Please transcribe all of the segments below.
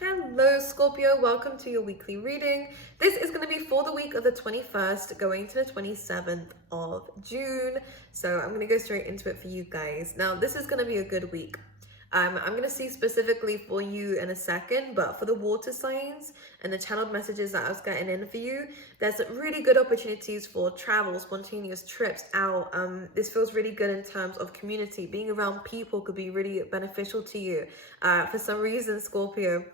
Hello Scorpio, welcome to your weekly reading. This is going to be for the week of the 21st going to the 27th of June. So I'm going to go straight into it for you guys. Now this is going to be a good week. I'm going to see specifically for you in a second, but for the water signs and the channeled messages that I was getting in for you, there's really good opportunities for travel, spontaneous trips out. This feels really good in terms of community. Being around people could be really beneficial to you. For some reason, Scorpio,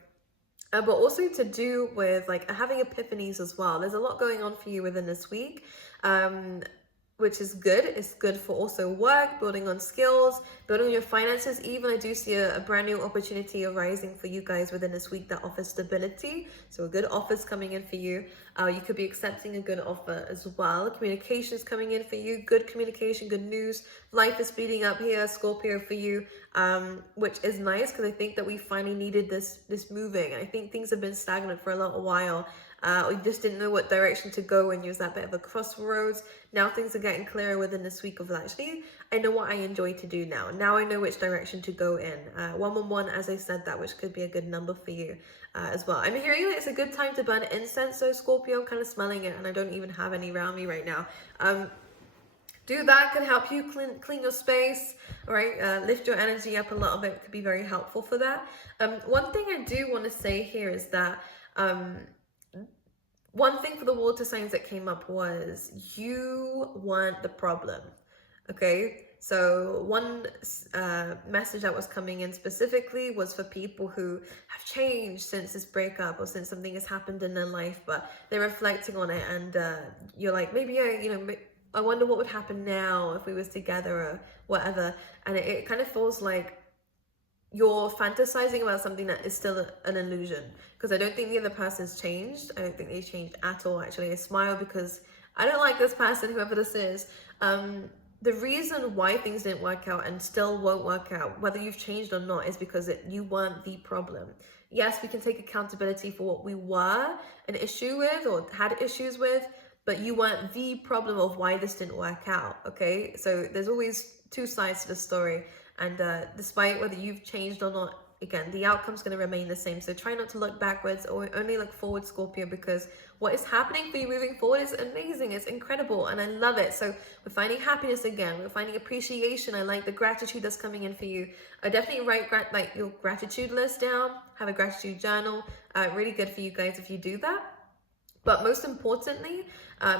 but also to do with like having epiphanies as well. There's a lot going on for you within this week, which is good. It's good for also work, building on skills, building on your finances. Even I do see a brand new opportunity arising for you guys within this week that offers stability. So a good offer's coming in for you. You could be accepting a good offer as well. Communication's coming in for you. Good communication, good news. Life is speeding up here, Scorpio, for you, which is nice because I think that we finally needed this moving. I think things have been stagnant for a little while. We just didn't know what direction to go and use that bit of a crossroads. Now things are getting clearer within this week of actually, I know what I enjoy to do now. Now I know which direction to go in. 111, as I said that, which could be a good number for you as well. I'm hearing that it's a good time to burn incense, so Scorpio, I'm kind of smelling it and I don't even have any around me right now. Do that, could help you clean your space, all right? Lift your energy up a little bit, could be very helpful for that. One thing I do want to say here is that one thing for the water signs that came up was you weren't the problem, okay? So one message that was coming in specifically was for people who have changed since this breakup or since something has happened in their life, but they're reflecting on it and you're like, maybe I wonder what would happen now if we was together or whatever. And it kind of feels like you're fantasizing about something that is still an illusion, because I don't think the other person's changed. I don't think they've changed at all. Actually, I smile because I don't like this person, whoever this is. The reason why things didn't work out and still won't work out, whether you've changed or not, is because you weren't the problem. Yes, we can take accountability for what we were an issue with or had issues with, but you weren't the problem of why this didn't work out, okay? So there's always two sides to the story. And despite whether you've changed or not, again, the outcome's going to remain the same. So try not to look backwards or only look forward, Scorpio, because what is happening for you moving forward is amazing. It's incredible and I love it. So we're finding happiness again. We're finding appreciation. I like the gratitude that's coming in for you. I definitely write your gratitude list down. Have a gratitude journal. Really good for you guys if you do that. But most importantly,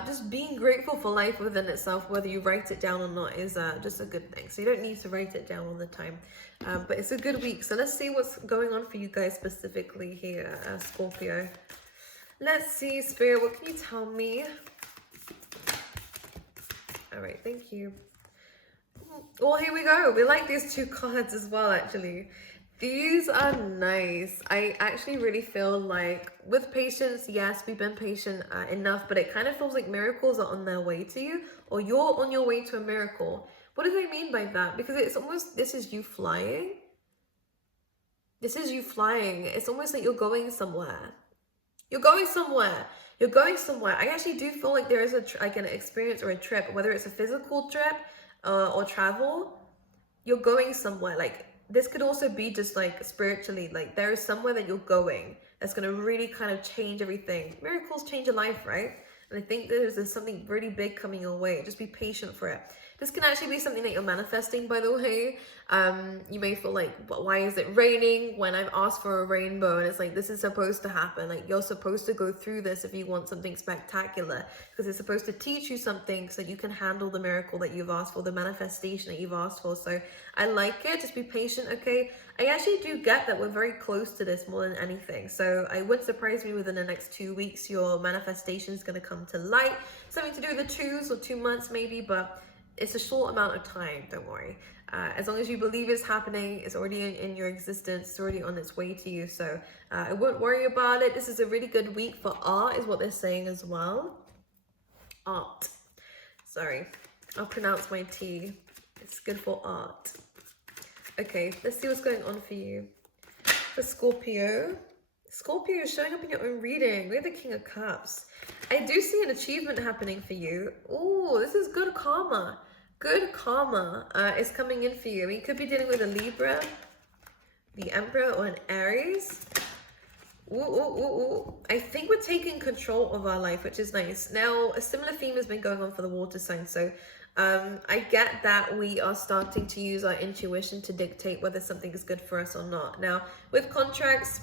just being grateful for life within itself, whether you write it down or not, is just a good thing. So you don't need to write it down all the time. But it's a good week. So let's see what's going on for you guys specifically here, Scorpio. Let's see, Spirit, what can you tell me? All right, thank you. Well, here we go. We like these two cards as well, actually. These are nice. I actually really feel like with patience, yes, we've been patient enough, but it kind of feels like miracles are on their way to you, or you're on your way to a miracle. What do they mean by that? Because it's almost, this is you flying. This is you flying. It's almost like you're going somewhere. You're going somewhere. You're going somewhere. I actually do feel like there is like an experience or a trip, whether it's a physical trip or travel, you're going somewhere. Like, this could also be just like spiritually, like there is somewhere that you're going that's going to really kind of change everything. Miracles change your life, right? And I think there's something really big coming your way. Just be patient for it. This can actually be something that you're manifesting, by the way. You may feel like, but why is it raining when I've asked for a rainbow? And it's like, this is supposed to happen. Like, you're supposed to go through this if you want something spectacular, because it's supposed to teach you something so you can handle the miracle that you've asked for, the manifestation that you've asked for. So I like it. Just be patient, okay? I actually do get that we're very close to this more than anything. So it would surprise me within the next 2 weeks, your manifestation is going to come to light. Something to do with the 2s or 2 months maybe, but it's a short amount of time, don't worry. As long as you believe it's happening, it's already in your existence, it's already on its way to you. So I wouldn't worry about it. This is a really good week for art, is what they're saying as well. Art. Sorry, I'll pronounce my T. It's good for art. Okay, let's see what's going on for you. For Scorpio. Scorpio is showing up in your own reading. We have the King of Cups. I do see an achievement happening for you. Oh, this is good karma. Good karma is coming in for you. I mean, you could be dealing with a Libra, the Emperor, or an Aries. I think we're taking control of our life, which is nice. Now, a similar theme has been going on for the water sign. So I get that we are starting to use our intuition to dictate whether something is good for us or not. Now, with contracts,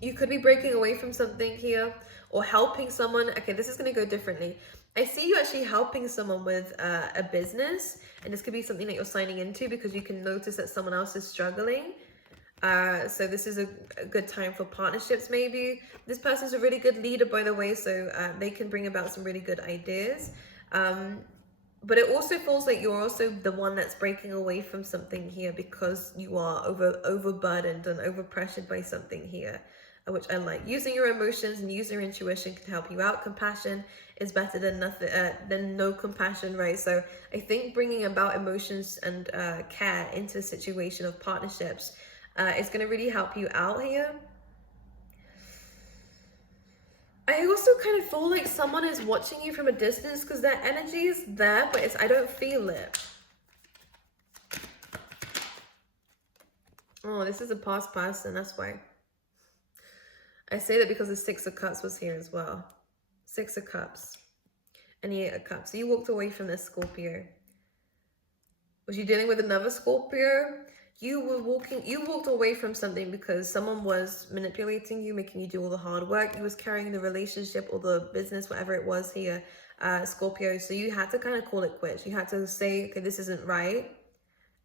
you could be breaking away from something here or helping someone. Okay, this is going to go differently. I see you actually helping someone with a business, and this could be something that you're signing into because you can notice that someone else is struggling. So this is a good time for partnerships. Maybe this person's a really good leader, by the way, so they can bring about some really good ideas. But it also feels like you're also the one that's breaking away from something here because you are overburdened and overpressured by something here, which I like. Using your emotions and using your intuition can help you out. Compassion is better than nothing, than no compassion, right? So I think bringing about emotions and care into a situation of partnerships is going to really help you out here. I also kind of feel like someone is watching you from a distance because their energy is there, but I don't feel it. Oh, this is a past person, that's why. I say that because the Six of Cups was here as well. Six of Cups and the Eight of Cups. So you walked away from this, Scorpio. Was you dealing with another Scorpio? You walked away from something because someone was manipulating you, making you do all the hard work. You was carrying the relationship or the business, whatever it was here, Scorpio. So you had to kind of call it quits. You had to say, okay, this isn't right.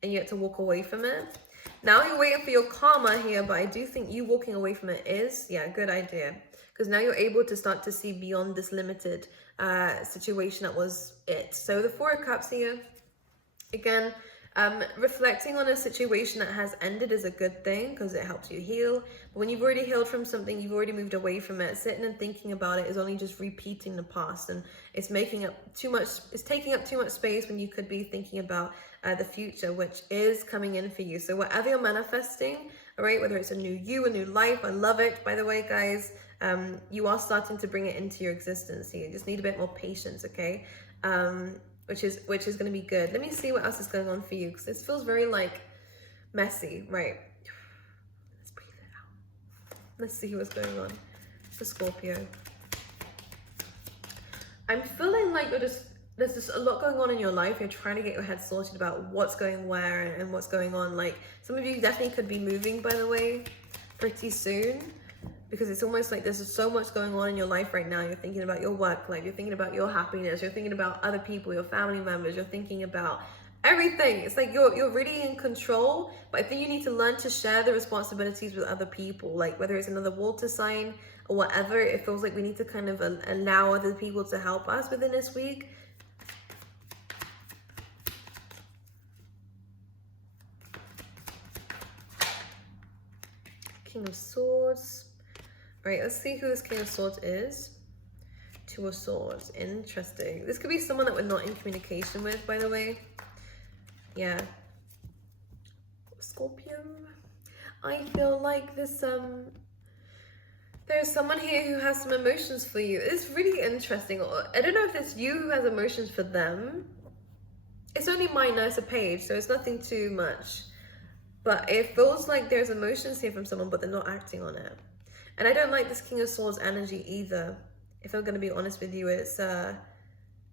And you had to walk away from it. Now you're waiting for your karma here, but I do think you walking away from it is, yeah, good idea. Because now you're able to start to see beyond this limited situation that was it. So the Four of Cups here, again, reflecting on a situation that has ended is a good thing because it helps you heal. But when you've already healed from something, you've already moved away from it. Sitting and thinking about it is only just repeating the past, and it's making up too much. It's taking up too much space when you could be thinking about the future, which is coming in for you. So whatever you're manifesting, all right, whether it's a new you, a new life, I love it. By the way, guys, you are starting to bring it into your existence here. You just need a bit more patience, okay? Which is going to be good. Let me see what else is going on for you, because this feels very like messy, right? Let's breathe it out. Let's see what's going on for Scorpio. I'm feeling like there's just a lot going on in your life. You're trying to get your head sorted about what's going where and what's going on. Like some of you definitely could be moving, by the way, pretty soon. Because it's almost like there's so much going on in your life right now. You're thinking about your work life. You're thinking about your happiness. You're thinking about other people, your family members. You're thinking about everything. It's like you're really in control. But I think you need to learn to share the responsibilities with other people. Like whether it's another water sign or whatever. It feels like we need to kind of allow other people to help us within this week. King of Swords. All right, let's see who this King of Swords is. Two of Swords. Interesting. This could be someone that we're not in communication with, by the way. Yeah. Scorpio. I feel like this, there's someone here who has some emotions for you. It's really interesting. I don't know if it's you who has emotions for them. It's only minor, it's a page, so it's nothing too much. But it feels like there's emotions here from someone, but they're not acting on it. And I don't like this King of Swords energy either. If I'm going to be honest with you, it's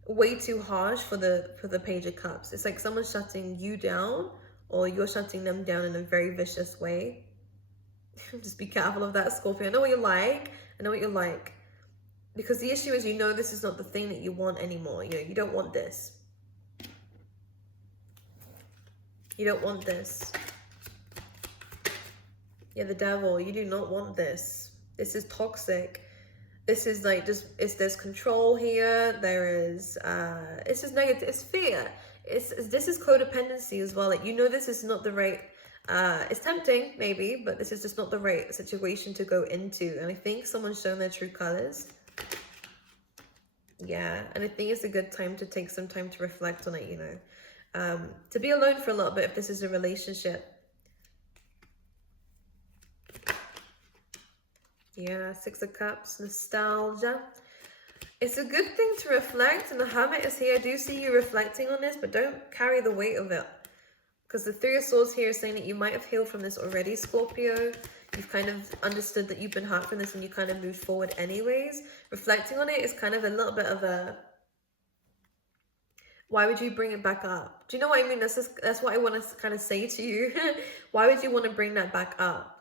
way too harsh for the Page of Cups. It's like someone's shutting you down or you're shutting them down in a very vicious way. Just be careful of that, Scorpio. I know what you like. I know what you like. Because the issue is, you know, this is not the thing that you want anymore. You know, you don't want this. You don't want this. Yeah, the Devil, you do not want this. This is toxic. This is like just, there's control here. There is, it's just negative, it's fear. This is codependency as well. Like, you know, this is not the right, it's tempting maybe, but this is just not the right situation to go into. And I think someone's shown their true colors. Yeah, and I think it's a good time to take some time to reflect on it, you know. To be alone for a little bit if this is a relationship. Yeah, Six of Cups, nostalgia. It's a good thing to reflect, and the Hermit is here. I do see you reflecting on this, but don't carry the weight of it. Because the Three of Swords here is saying that you might have healed from this already, Scorpio. You've kind of understood that you've been hurt from this and you kind of moved forward anyways. Reflecting on it is kind of a little bit of a, why would you bring it back up? Do you know what I mean? That's what I want to kind of say to you. Why would you want to bring that back up?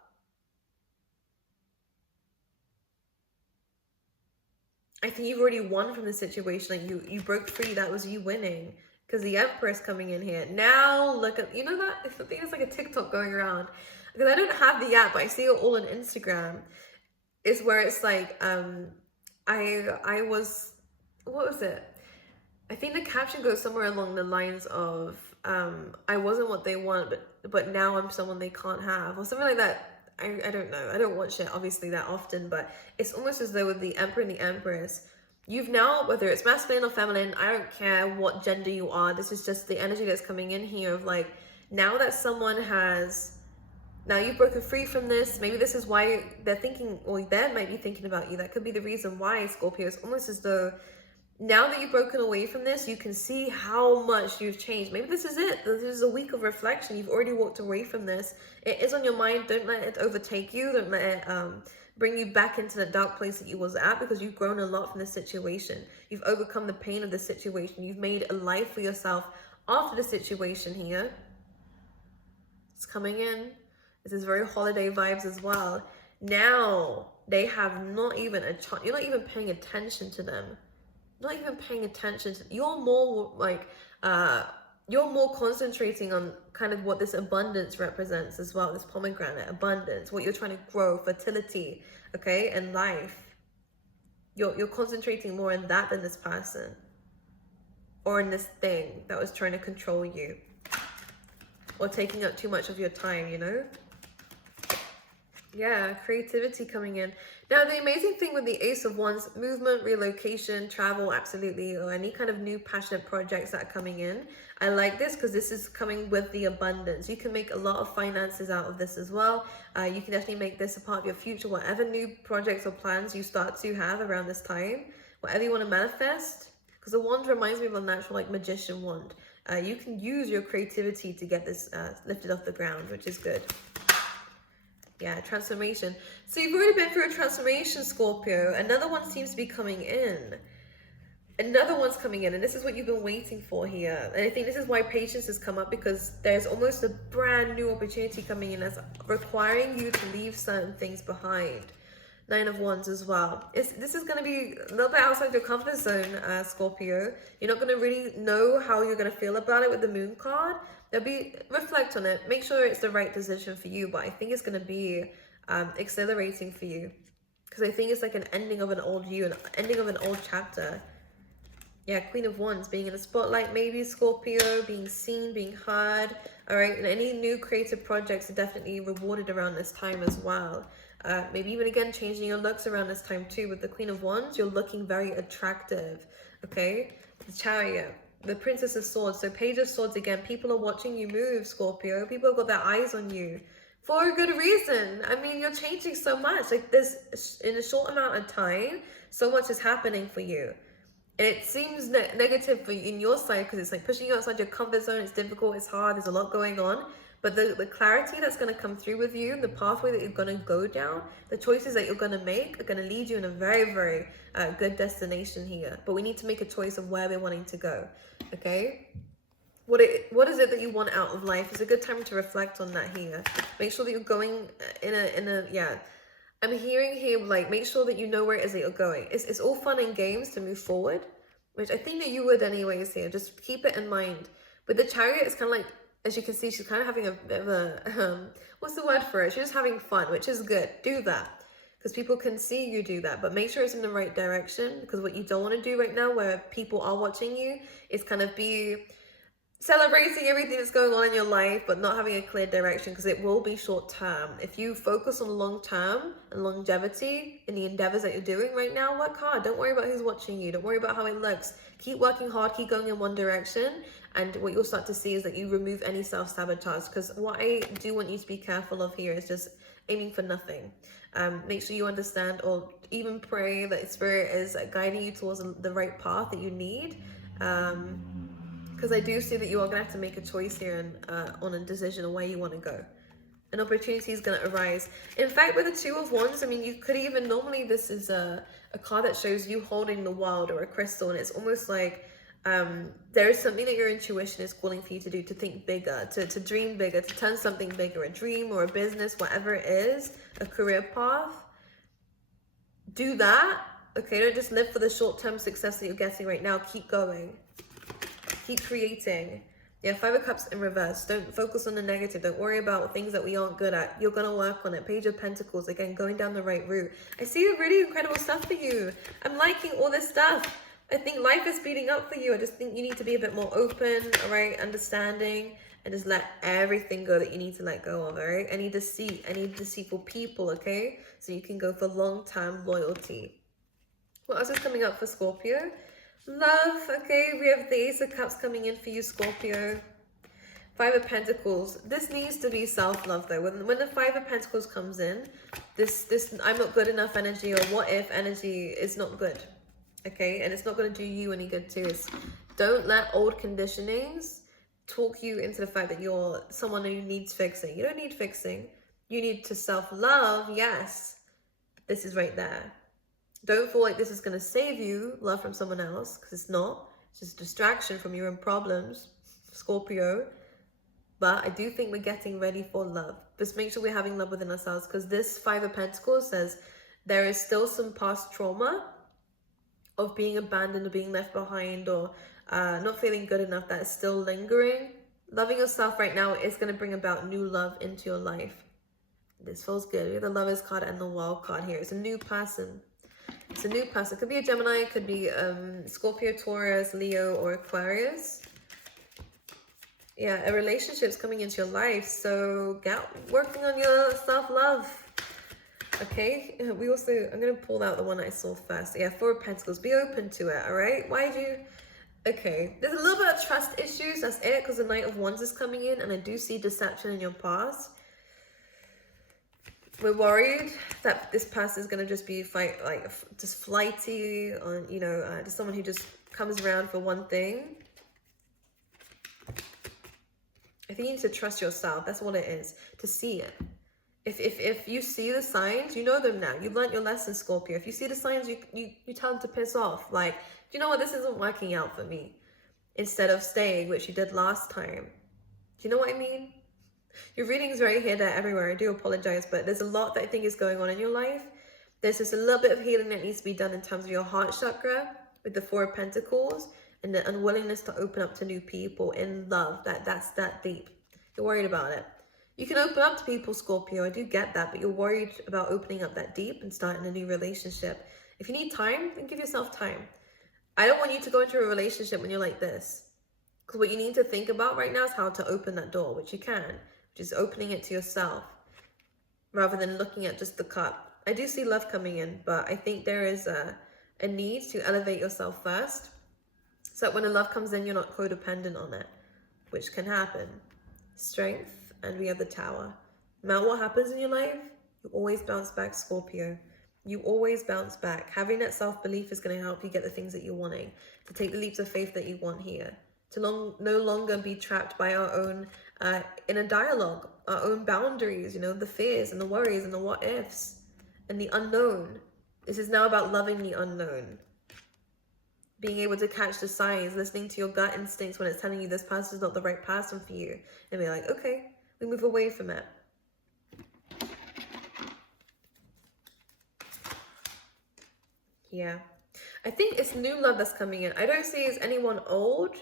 I think you've already won from the situation. Like you broke free. That was you winning. Because the Empress coming in here. Now look at, you know that? I think it's like a TikTok going around. Because I don't have the app, but I see it all on Instagram. It's where it's like, I was, what was it? I think the caption goes somewhere along the lines of, I wasn't what they want, but now I'm someone they can't have. Or something like that. I don't know. I don't watch it obviously that often, but it's almost as though with the Emperor and the Empress, you've now, whether it's masculine or feminine, I don't care what gender you are, this is just the energy that's coming in here of like, now that someone has, now you've broken free from this, maybe this is why they're thinking, or they might be thinking about you. That could be the reason why, Scorpio. It's almost as though now that you've broken away from this, you can see how much you've changed. Maybe this is it. This is a week of reflection. You've already walked away from this. It is on your mind. Don't let it overtake you. Don't let it bring you back into the dark place that you was at, because you've grown a lot from this situation. You've overcome the pain of the situation. You've made a life for yourself after the situation here. It's coming in. This is very holiday vibes as well. Now they have not even a chance. You're not even paying attention to them. Not even paying attention to, you're more like you're more concentrating on kind of what this abundance represents as well, this pomegranate abundance, what you're trying to grow, fertility, okay, and life. You're concentrating more on that than this person or in this thing that was trying to control you or taking up too much of your time, you know. Yeah, creativity coming in. Now, the amazing thing with the Ace of Wands, movement, relocation, travel, absolutely, or any kind of new passionate projects that are coming in. I like this because this is coming with the abundance. You can make a lot of finances out of this as well. You can definitely make this a part of your future, whatever new projects or plans you start to have around this time, whatever you want to manifest. Because the wand reminds me of a natural like magician wand. You can use your creativity to get this lifted off the ground, which is good. Yeah, transformation. So you've already been through a transformation, Scorpio. Another one seems to be coming in. Another one's coming in, and this is what you've been waiting for here. And I think this is why patience has come up, because there's almost a brand new opportunity coming in that's requiring you to leave certain things behind. 9 of Wands as well. This is going to be a little bit outside your comfort zone, Scorpio. You're not going to really know how you're going to feel about it with the Moon card. Reflect on it. Make sure it's the right decision for you. But I think it's going to be exhilarating for you. Because I think it's like an ending of an old you, an ending of an old chapter. Yeah, Queen of Wands, being in the spotlight, maybe Scorpio, being seen, being heard. All right, and any new creative projects are definitely rewarded around this time as well. Maybe even again changing your looks around this time too. With the Queen of Wands, you're looking very attractive. Okay, the Chariot, the Princess of Swords, so Page of Swords again. People are watching you move, Scorpio. People have got their eyes on you for a good reason. I mean, you're changing so much. Like this, in a short amount of time, so much is happening for you. And it seems negative for you in your side, because it's like pushing you outside your comfort zone. It's difficult, it's hard, there's a lot going on. But the clarity that's going to come through with you, the pathway that you're going to go down, the choices that you're going to make are going to lead you in a very, very good destination here. But we need to make a choice of where we're wanting to go, okay? What is it that you want out of life? It's a good time to reflect on that here. Make sure that you're going in a yeah. I'm hearing here, like, make sure that you know where it is that you're going. It's all fun and games to move forward, which I think that you would anyways here. Just keep it in mind. But the Chariot is kind of like, as you can see, she's kind of having a bit of a, what's the word for it? She's just having fun, which is good. Do that. Because people can see you do that. But make sure it's in the right direction. Because what you don't want to do right now, where people are watching you, is kind of be celebrating everything that's going on in your life, but not having a clear direction, because it will be short term. If you focus on long term and longevity in the endeavors that you're doing right now, work hard. Don't worry about who's watching you. Don't worry about how it looks. Keep working hard, keep going in one direction. And what you'll start to see is that you remove any self-sabotage. Because what I do want you to be careful of here is just aiming for nothing. Make sure you understand, or even pray that Spirit is guiding you towards the right path that you need. Because I do see that you are going to have to make a choice here and on a decision on where you want to go. An opportunity is going to arise. In fact, with the Two of Wands, I mean, you could even, normally this is a card that shows you holding the world or a crystal, and it's almost like there is something that your intuition is calling for you to do, to think bigger, to dream bigger, to turn something bigger, a dream or a business, whatever it is, a career path. Do that, okay? Don't just live for the short-term success that you're getting right now. Keep going. Keep creating. Yeah, Five of Cups in reverse. Don't focus on the negative. Don't worry about things that we aren't good at. You're going to work on it. Page of Pentacles, again, going down the right route. I see really incredible stuff for you. I'm liking all this stuff. I think life is speeding up for you. I just think you need to be a bit more open, all right? Understanding, and just let everything go that you need to let go of, all right? Any deceit, any deceitful people, okay? So you can go for long-term loyalty. What else is coming up for Scorpio? Love, okay? We have the Ace of Cups coming in for you, Scorpio. Five of Pentacles. This needs to be self-love, though. When the Five of Pentacles comes in, this I'm not good enough energy, or what if energy is not good. Okay, and it's not going to do you any good too. Don't let old conditionings talk you into the fact that you're someone who needs fixing. You don't need fixing. You need to self-love. Yes, this is right there. Don't feel like this is going to save you, love from someone else, because it's not. It's just distraction from your own problems, Scorpio. But I do think we're getting ready for love. Just make sure we're having love within ourselves, because this Five of Pentacles says there is still some past trauma of being abandoned or being left behind, or not feeling good enough, that is still lingering. Loving yourself right now is going to bring about new love into your life. This feels good. We have the Lovers card and the World card here. It's a new person. It's a new person. It could be a Gemini, it could be Scorpio, Taurus, Leo, or Aquarius. Yeah, a relationship's coming into your life, so get working on your self-love. Okay, I'm going to pull out the one I saw first. Yeah, Four of Pentacles. Be open to it, all right? Why do you... Okay, there's a little bit of trust issues. That's it, because the Knight of Wands is coming in, and I do see deception in your past. We're worried that this person is going to just be just flighty, on, you know, just someone who just comes around for one thing. I think you need to trust yourself. That's what it is, to see it. If you see the signs, you know them now. You've learned your lesson, Scorpio. If you see the signs, you tell them to piss off. Like, do you know what? This isn't working out for me. Instead of staying, which you did last time. Do you know what I mean? Your reading is very here, there, everywhere. I do apologize, but there's a lot that I think is going on in your life. There's just a little bit of healing that needs to be done in terms of your heart chakra with the Four of Pentacles, and the unwillingness to open up to new people in love. That's that deep. You're worried about it. You can open up to people, Scorpio. I do get that, but you're worried about opening up that deep and starting a new relationship. If you need time, then give yourself time. I don't want you to go into a relationship when you're like this. Because what you need to think about right now is how to open that door, which you can. Which is opening it to yourself. Rather than looking at just the cup. I do see love coming in, but I think there is a need to elevate yourself first. So that when the love comes in, you're not codependent on it. Which can happen. Strength. And we have the Tower. No matter what happens in your life, you always bounce back, Scorpio. You always bounce back. Having that self-belief is going to help you get the things that you're wanting. To take the leaps of faith that you want here. To no longer be trapped by our own inner dialogue. Our own boundaries, you know, the fears and the worries and the what-ifs. And the unknown. This is now about loving the unknown. Being able to catch the signs. Listening to your gut instincts when it's telling you this person is not the right person for you. And be like, okay. We move away from it. Yeah. I think it's new love that's coming in. I don't see as anyone old.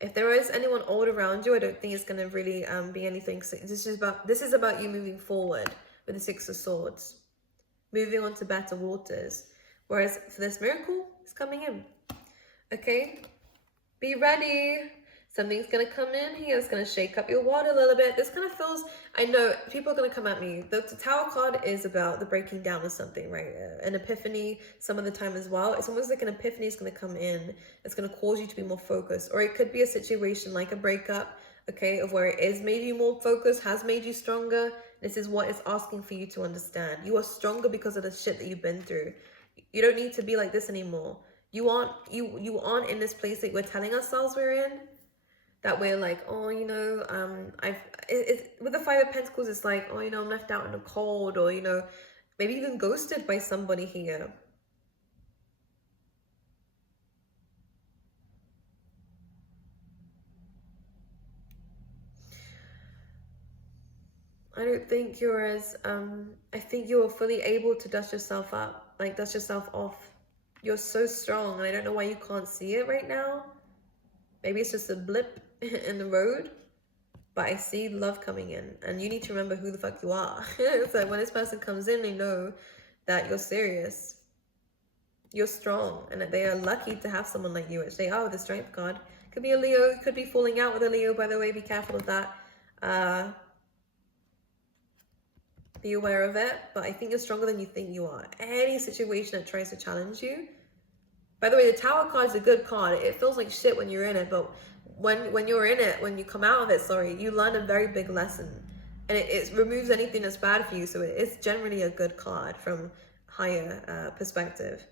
If there is anyone old around you, I don't think it's going to really be anything. This is about you moving forward with the Six of Swords. Moving on to better waters. Whereas for this miracle, it's coming in. Okay? Be ready. Something's going to come in here. It's going to shake up your world a little bit. This kind of feels... I know people are going to come at me. The Tower card is about the breaking down of something, right? An epiphany some of the time as well. It's almost like an epiphany is going to come in. It's going to cause you to be more focused. Or it could be a situation like a breakup, okay, of where it is made you more focused, has made you stronger. This is what it's asking for you to understand. You are stronger because of the shit that you've been through. You don't need to be like this anymore. You aren't in this place that we're telling ourselves we're in. that we're like, oh, you know, with the Five of Pentacles, it's like, oh, you know, I'm left out in the cold, or, you know, maybe even ghosted by somebody here. I don't think you're as, I think you're fully able to dust yourself up, like dust yourself off. You're so strong, and I don't know why you can't see it right now. Maybe it's just a blip in the road, but I see love coming in, and you need to remember who the fuck you are. So when this person comes in, they know that you're serious, you're strong, and that they are lucky to have someone like you, which they are with the Strength card. Could be a Leo, could be falling out with a Leo, by the way, be careful of that. Be aware of it, but I think you're stronger than you think you are. Any situation that tries to challenge you. By the way, the Tower card is a good card. It feels like shit when you're in it, but when you're in it, when you come out of it, you learn a very big lesson. And it removes anything that's bad for you, so it's generally a good card from higher perspective.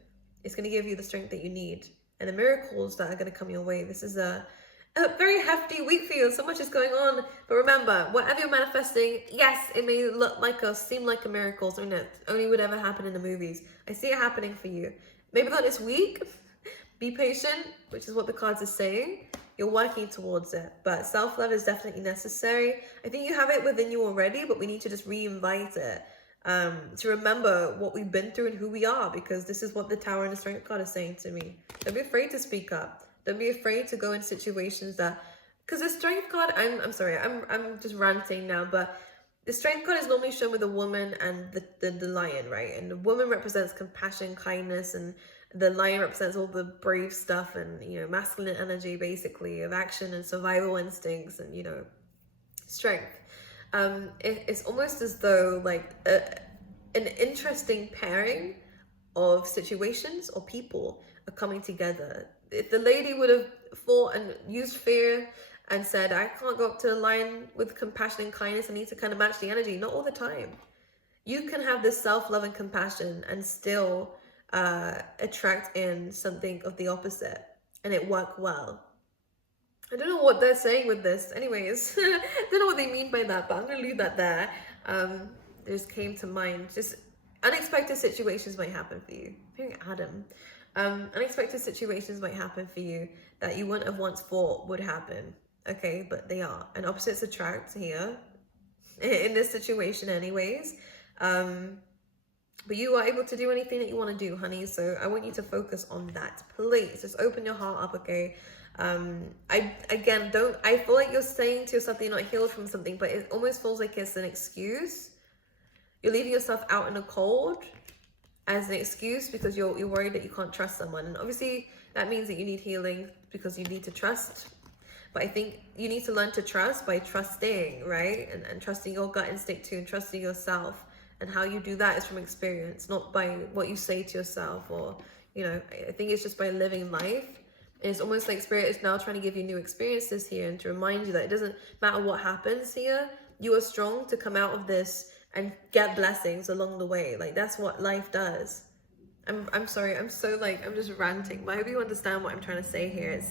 It's going to give you the strength that you need. And the miracles that are going to come your way. This is a very hefty week for you. So much is going on. But remember, whatever you're manifesting, yes, it may look like seem like a miracle, something that only would ever happen in the movies. I see it happening for you. Maybe not this week. Be patient, which is what the cards are saying. You're working towards it. But self-love is definitely necessary. I think you have it within you already, but we need to just re-invite it. To remember what we've been through and who we are, because this is what the Tower and the Strength card is saying to me. Don't be afraid to speak up. Don't be afraid to go in situations that, because the Strength card, I'm sorry, I'm just ranting now, but the Strength card is normally shown with a woman and the lion, right? And the woman represents compassion, kindness, and the lion represents all the brave stuff and, you know, masculine energy, basically, of action and survival instincts and, you know, strength. It's almost as though like an interesting pairing of situations or people are coming together. If the lady would have fought and used fear and said, I can't go up to the lion with compassion and kindness, I need to kind of match the energy. Not all the time. You can have this self-love and compassion and still attract in something of the opposite and it work well. I don't know what they're saying with this. Anyways, I don't know what they mean by that, but I'm going to leave that there. Just came to mind. Just unexpected situations might happen for you. I'm hearing Adam. Unexpected situations might happen for you that you wouldn't have once thought would happen. Okay, but they are. And opposites attract here in this situation anyways. But you are able to do anything that you want to do, honey. So I want you to focus on that. Please, just open your heart up, okay? I feel like you're saying to yourself that you're not healed from something, but it almost feels like it's an excuse. You're leaving yourself out in the cold as an excuse because you're worried that you can't trust someone. And obviously that means that you need healing because you need to trust. But I think you need to learn to trust by trusting, right? And trusting your gut instinct too, and trusting yourself. And how you do that is from experience, not by what you say to yourself or, you know, I think it's just by living life. And it's almost like Spirit is now trying to give you new experiences here and to remind you that it doesn't matter what happens here. You are strong to come out of this and get blessings along the way. Like, that's what life does. I'm sorry, I'm so like, I'm just ranting. But I hope you understand what I'm trying to say here.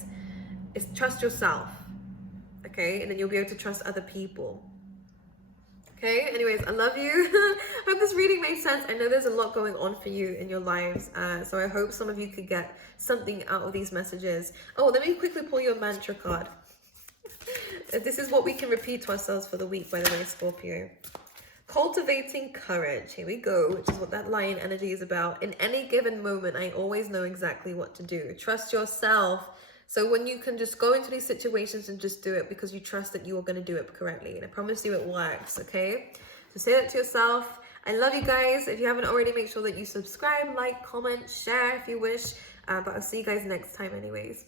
It's trust yourself, okay? And then you'll be able to trust other people. Okay, anyways, I love you. I hope this reading made sense. I know there's a lot going on for you in your lives. So I hope some of you could get something out of these messages. Oh, let me quickly pull your mantra card. This is what we can repeat to ourselves for the week, by the way, Scorpio. Cultivating courage. Here we go, which is what that lion energy is about. In any given moment, I always know exactly what to do. Trust yourself. So when you can just go into these situations and just do it because you trust that you are going to do it correctly. And I promise you it works, okay? So say that to yourself. I love you guys. If you haven't already, make sure that you subscribe, like, comment, share if you wish. But I'll see you guys next time anyways.